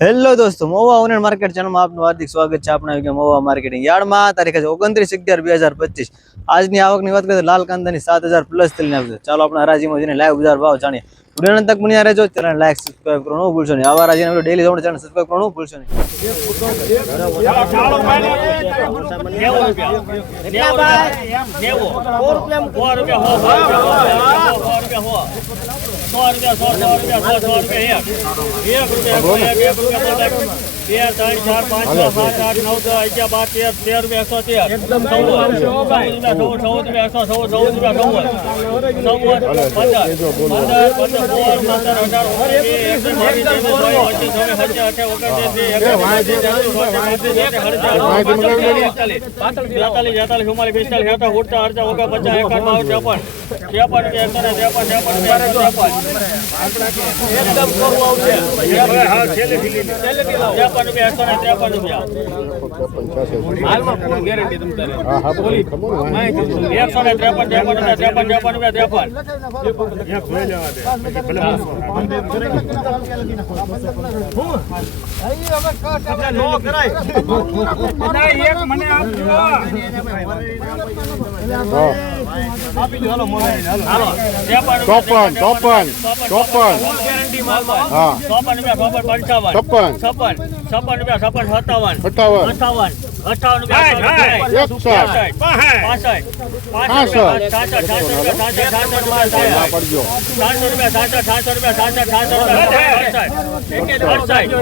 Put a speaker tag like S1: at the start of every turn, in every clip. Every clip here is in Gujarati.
S1: હેલો દોસ્તો મોવા ઓનર માર્કેટ ચેનલમાં આપનું હાર્દિક સ્વાગત છે. આપણા વિજ્ઞાન મોવા માર્કેટિંગ યાર્ડમાં તારીખ છે ઓગણત્રીસ અગિયાર બે હજાર પચીસ. આજની આવકની વાત કરીએ તો લાલ કાંદાની સાત હજાર પ્લસ થઈને આવશે. ચાલો આપણે હરાજીમાં જઈને લાઈવ બજાર ભાવ જાણીએ. વીડિયો તક બન્યા રહેજો ચેનલ લાઈક સબસ્ક્રાઇબ કરવાનું ભૂલશો નહીં. આવા રાજીને ડેલી જોવાનું ચેનલ સબસ્ક્રાઇબ કરવાનું ભૂલશો નહીં.
S2: સો રૂપિયા સો સો રૂપિયા સો સો રૂપિયા એક. રૂપિયા એક રૂપિયા. બે ત્રણ ચાર પાંચ છ સાત આઠ નવ દસ અગિયાર બાર તેર તેર રૂપિયા એકસો તેર ચૌદ ચૌદ ચૌદ રૂપિયા એકસો ચૌદ ચૌદ રૂપિયા ચૌદ ચૌદ પંદર સોળ સત્તર અઢાર પચીસ બેતાલીસ ચુમ્માલીસ પિસ્તાલીસ ઉડતા અડતા ઓગણ એકાવન બાવન ત્રેપન ત્રેપન રૂપિયા એકસો ત્રેપન ત્રેપન ત્રેપન ત્રેપન રૂપિયા એકસો ને ત્રેપન રૂપિયા. એકસો ને ત્રેપન ત્રેપન રૂપિયા ત્રેપન ત્રેપન રૂપિયા ત્રેપન.
S3: ચોપન ચોપન ચોપન હા.
S2: ચોપન રૂપિયા
S3: છપ્પન
S2: છપ્પન છપ્પન રૂપિયા છપ્પન સત્તાવન.
S3: અઠાવન
S2: અઠાવન અઠાવન રૂપિયા
S3: એકસઠ.
S2: પાસઠ. પાસઠ.
S3: છાસઠ
S2: છાસઠ રૂપિયા છાસઠ રૂપિયા છાસઠ સાતસો રૂપિયા સાતસો સાતસો રૂપિયા સાતસો સાતસો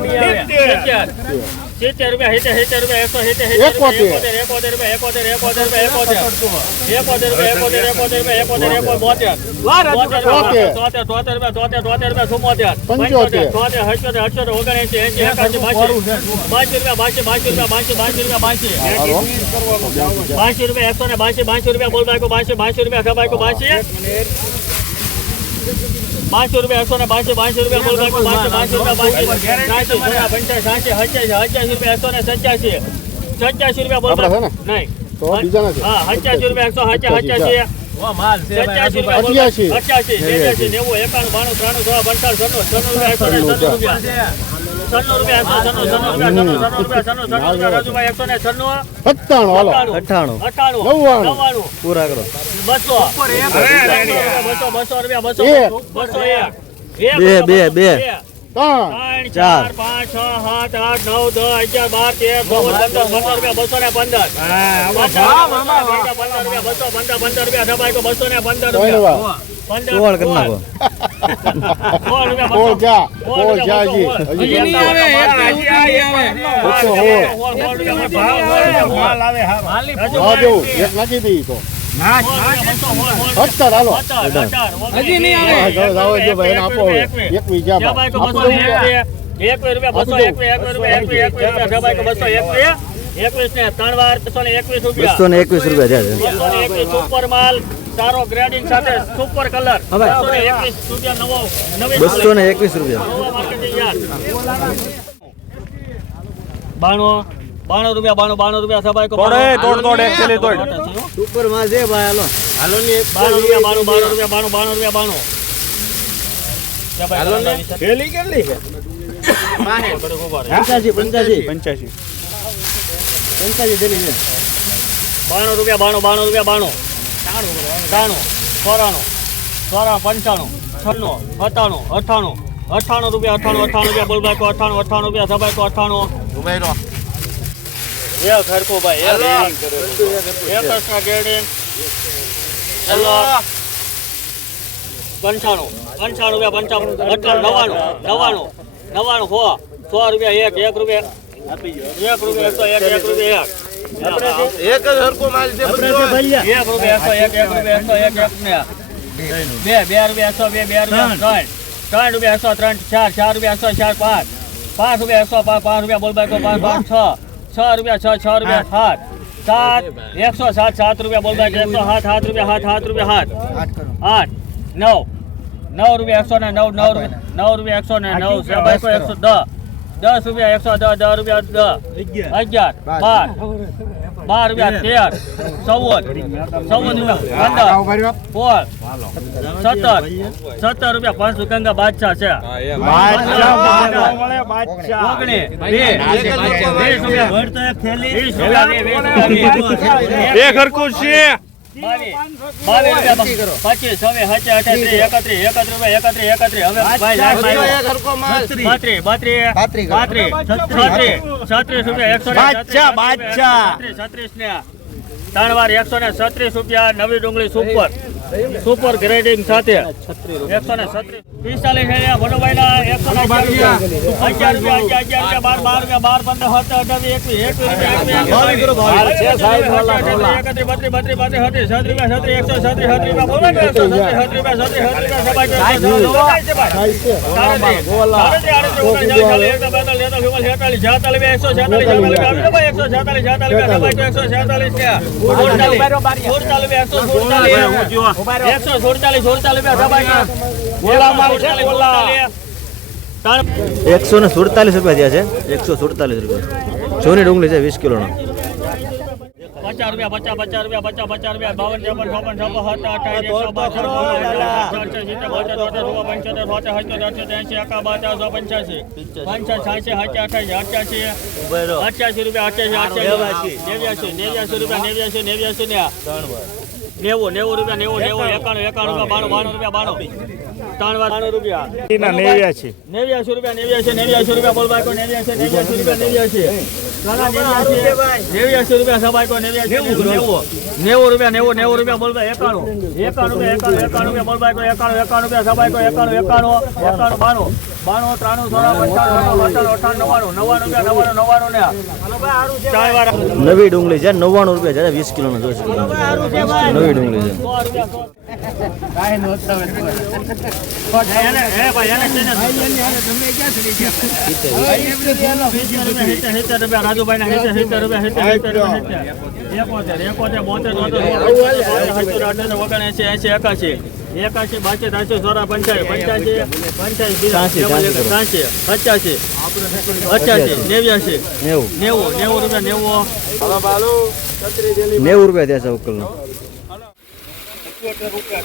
S2: રૂપિયા સિત્તેર રૂપિયા સિત્તેર સિત્તેર રૂપિયા એકસો સિત્તેર સિત્તેર
S3: એકોતેર.
S2: એકોતેર એકોતેર રૂપિયા એકોતેર એકોતેર રૂપિયા એકોતેર. એકોતેર રૂપિયા એકોતેર એકોતેર એકોતેર બોતેર.
S3: તોતેર.
S2: તોતેર રૂપિયા તોતેર તોતેર રૂપિયા ચુમ્મોતેર
S3: પંચોતેર.
S2: તોતેર અઠ્યોતેર અઠ્યોતર ઓગણએંસી એંસી એકાસી બાસી. રૂપિયા બાસી બાસી રૂપિયા બાસી બાસી રૂપિયા બાસી. બાસી રૂપિયા એકસો ને બાસી બાસી રૂપિયા બોલ બાઈકો બાસી બાસી રૂપિયા સબાઈકો બાસી. બાસી રૂપિયા એકસો ને બાસી બાસી રૂપિયા બોલ બાસી બાસી રૂપિયા બાસી પંચાસી સાસી હચ્યાસી રૂપિયા એકસો ને સત્યાસી. સત્યાસી રૂપિયા બોલ નહીં. હા હચ્યાસી રૂપિયા એકસો હચ્યા હચ્યાસી
S3: અઠ્યાસી.
S2: અઠ્યાસી નેવું એકાણું બાણું ત્રાણું છ પંચાવન છન્નું છન્નું રૂપિયા છન્નું રૂપિયા એકસો છન્નું છન્નું રૂપિયા છન્નું છન્નું રૂપિયા રાજુભાઈ એકસો ને છન્નું
S3: સત્તાણું હાલો
S1: અઠ્ઠાણું
S2: અઠાણું
S3: નવ્વાણું.
S2: નવ્વાણું
S1: પૂરા કરો
S2: બસો બસો રૂપિયા બસો બસો એક
S1: બે, બે, બે.
S3: ત્રણ.
S1: ચાર.
S2: પાંચ છ સાત આઠ નવ દસ અગિયાર બાર તેર ચૌદ પંદર પંદર રૂપિયા બસો ને પંદર. પંદર રૂપિયા બસો પંદર પંદર રૂપિયા દબાઈ તો બસો ને પંદર રૂપિયા.
S3: ધન્યવાદ
S1: કરી નાખો.
S2: બસો.
S3: જા
S2: સોળ
S3: જા
S2: રૂપિયા
S3: હજી
S2: બસો.
S3: હજી
S2: બસો,
S3: બસો,
S2: સોળ.
S3: સોળ.
S2: સોળ રૂપિયા બસો, સોળ રૂપિયા
S3: દેવું એક નાખી દઈ તો. સત્તર હાલો
S2: હજી નહીં
S3: જાઓ, જો ભાઈ આપો હવે. એકવીસ જા
S2: જબાઈ
S3: ભાઈ.
S2: તો
S3: આપો
S2: બસો ને ત્રણ વાર બસો એકવીસ રૂપિયા. સારો ગ્રેડિંગ સાથે સુપર કલર
S1: હવે.
S2: બસો ને એકવીસ રૂપિયા નવો નવી
S1: એકવીસ રૂપિયા.
S2: નવા માર્કેટિંગ યાર્ડ. બાણું. બાણું રૂપિયા બાણું બાણું રૂપિયા સબાઈ કો
S4: તોડ, તોડ, એક તોડ.
S1: સુપરમાં છે ભાઈ હાલો.
S2: બાણું રૂપિયા બાણું બાણું રૂપિયા બાણું બાણું રૂપિયા બાણું.
S4: થેલી કેટલી છે?
S1: થેલી છે.
S2: બાણું રૂપિયા બાણું બાણું રૂપિયા બાણું. ત્રાણું ચોરાણું ચોરાણું પંચાણું છન્નું સત્તાણું અઠાણું અઠાણું રૂપિયા અઠાણું અઠાણું રૂપિયા અઠ્ઠાણું અઠાણું રૂપિયા સબાઈકો અઠ્ઠાણું. એ ખરખું ભાઈ એ એ કૃષ્ણ ગેડિંગ હેલો. પંચાણું. પંચાણું રૂપિયા પંચાણું. અઠ્ઠાણું નવ્વાણું. નવ્વાણું. નવ્વાણું સો સો રૂપિયા એક એક રૂપિયા. એક રૂપિયા એકસો એક એક રૂપિયા એક.
S4: એક જ હરકો માલ છે
S2: એક રૂપિયા એકસો એક એક રૂપિયા એકસો એક એક ને બે બે રૂપિયા એકસો બે બે રૂપિયા ત્રણ. ત્રણ. રૂપિયા એકસો ત્રણ ચાર. ચાર રૂપિયા એકસો ચાર પાંચ. પાંચ રૂપિયા એકસો પાંચ પાંચ રૂપિયા બોલ બાઈકો પાંચ પાંચ છ. છ રૂપિયા છ છ રૂપિયા સાત. સાત. એકસો સાત સાત રૂપિયા બોલતા બાઈકો એકસો સાત સાત રૂપિયા સાત સાત રૂપિયા સાત. આઠ નવ. નવ રૂપિયા એકસો ને નવ નવ નવ રૂપિયા એકસો ને નવ એકસો દસ. દસ રૂપિયા એકસો દસ દસ રૂપિયા દસ. અગિયાર. બાર. બાર. રૂપિયા તેર. ચૌદ. ચૌદ રૂપિયા પંદર. સોળ. સત્તર. સત્તર રૂપિયા પાંચસો ગંગા બાદશાહ છે ઓગણીસ વીસ રૂપિયા ત્રણ વાર એકસો ને છત્રીસ રૂપિયા નવી ડુંગળી સુપર. સુપર ગ્રેડિંગ સાથે. એકસો ને છત્રીસ. પિસ્તાલીસ એકસો અગિયાર રૂપિયા અગિયાર રૂપિયા રૂપિયા બાર બાર રૂપિયા બાર પંદર સત્તર અઠાવીસ એકવીસ એકવીસ રૂપિયા એકત્રીસ બત્રીસ બત્રીસ બત્રીસ છત્રીસ છત્રીસ રૂપિયા છત્રીસ એકસો છત્રીસ છત્રીસ રૂપિયા ને એકસો છત્રીસ છત્રીસ રૂપિયા છત્રીસ છત્રીસ રૂપિયા
S1: એકસો ને સુડતાલીસ રૂપિયા થયા છે. એકસો સુડતાલીસ રૂપિયા. જૂની ડુંગળી છે વીસ કિલોનો.
S2: પચાસ રૂપિયા પચાસ પચાસ રૂપિયા પચાસ પચાસ રૂપિયા. બાવન ત્રેપન ચોપન છપ્પન અઠ્યાસી રૂપિયા અઠ્યાસી અઠ્યાસી. નેવ્યાસી. નેવ્યાસી રૂપિયા નેવ્યાસી નેવ્યાસી ને નેવું નેવું રૂપિયા નેવું નેવું એકાણું એકાણું રૂપિયા બાણું બાણું રૂપિયા બાણું. ત્રણ રૂપિયા.
S4: નેવ્યાસી
S2: નેવ્યાસી રૂપિયા નેવ્યાસી નેવ્યાસી રૂપિયા બોલ બાઈકો નેવ્યાસી નેવ્યાસી રૂપિયા નેવ્યાસી નેવ્યાસી રૂપિયા સબાઈકો નેવું નેવું. રૂપિયા નેવું નેવું રૂપિયા બોલ એકાણું. એકાણું રૂપિયા એકાણું એકાણું રૂપિયા એકાણું એકાણું રૂપિયા સબાઈકો એકાણું એકાણું એકાણું બાણું. બાણું ત્રાણું સોળા પંચાણું અઠાણું અઠાણું નવ્વાણું નવ્વાણું રૂપિયા નવ્વાણું નવ્વાણું ને
S1: નવી ડુંગળી છે નવ્વાણું રૂપિયા છે વીસ કિલો નો નવી ડુંગળી છે.
S2: રૂપિયા ને રાજુભાઈ ના સિત્તેર સિત્તેર રૂપિયા સિત્તેર સિત્તેર રૂપિયા એકોતેર એકોતેર બોતેર બોતેર ઓગણએંસી એંસી બાસી સોળા પંચ્યાસી પંચ્યાસી પચાસી અઠ્યાસી નેવ્યાસી.
S1: નેવું.
S2: નેવું નેવું રૂપિયા નેવું.
S1: નેવું રૂપિયા થયા છે ઉકલનો. અઠ્યોતેર રૂપિયા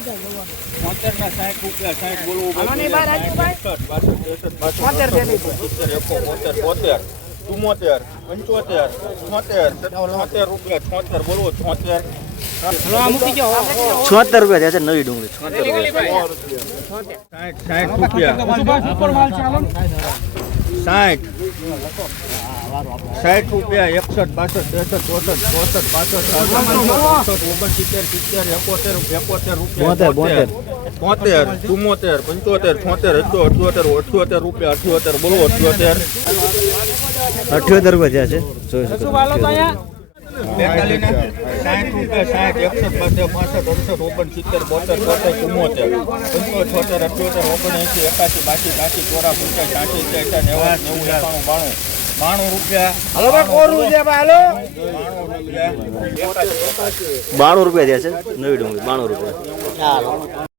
S4: ના સાઠ રૂપિયા સાઠ બોલવું બોતેર ચુમ્મોતેર પંચોતેર છોતેર છોતેર રૂપિયા છોતેર બોલવો છોતેર.
S1: છોતેર રૂપિયા થયા છે નવી ડુંગળી છોતેર રૂપિયા.
S4: સાઠ સાઠ રૂપિયા. સાઠ. સાઠ રૂપિયા એકસઠ બાસઠ ત્રેસઠ ચોસઠ ચોસઠ પાસઠ સાસઠ ઓગણસિત્તેર સિત્તેર એકોતેર એકોતેર રૂપિયા
S1: બોતેર
S4: ચુમ્મોતેર પંચોતેર છોતેર અઠ્યો અઠ્યોતેર અઠ્યોતેર રૂપિયા અઠ્યોતેર બોલો અઠ્યોતેર.
S1: અઠ્યોતેર રૂપિયા છે.
S4: સાઠ રૂપિયા સાઠ એકસઠ બાસઠ પાસઠ અડસઠ ઓગણસિત્તેર બોતેર ચોતેર ચુમ્મોતેર. પંચોતેર અઠ્યોતેર ઓગણએંસી એકાસી બાસી ત્યાસી ચોરા પંચાસ સાઠી ત્રેસઠ નેવું નેવું એકાણું બાણું.
S1: બાણું રૂપિયા. થયા છે. નવી ડુંગળી બાણું રૂપિયા.